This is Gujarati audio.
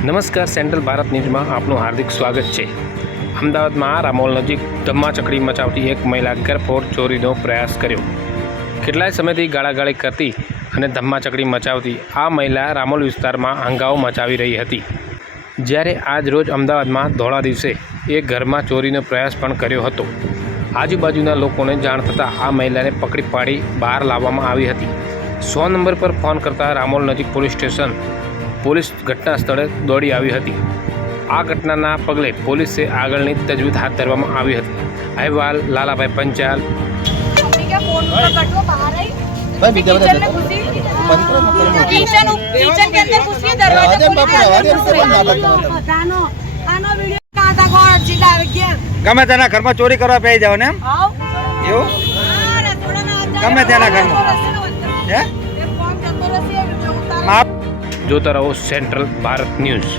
નમસ્કાર, સેન્ટ્રલ ભારત ન્યૂઝમાં આપનું હાર્દિક સ્વાગત છે। અમદાવાદમાં રામોલ નજીક ધમ્માચકડી મચાવતી એક મહિલા ગેરફોડ ચોરીનો પ્રયાસ કર્યો। કેટલાય સમયથી ગાળાગાળી કરતી અને ધમ્માચકડી મચાવતી આ મહિલા રામોલ વિસ્તારમાં હંગામો મચાવી રહી હતી। જ્યારે આજ રોજ અમદાવાદમાં ધોળા દિવસે એક ઘરમાં ચોરીનો પ્રયાસ પણ કર્યો હતો। આજુબાજુના લોકોને જાણ થતાં આ મહિલાને પકડી પાડી બહાર લાવવામાં આવી હતી। 100 નંબર પર ફોન કરતાં રામોલ નજીક પોલીસ ઘટના સ્થળે દોડી આવી હતી। આ ઘટનાના પગલે પોલીસે આગળની તજવીજ હાથ ધરવામાં આવી હતી। અહેવાલ લાલાભાઈ પંચાલ। ગમે તેના ઘરમાં ચોરી કરવા પડી જાવ ને એમ એવું ગમે તેના ઘરમાં જોતા રહો સેન્ટ્રલ ભારત ન્યૂઝ।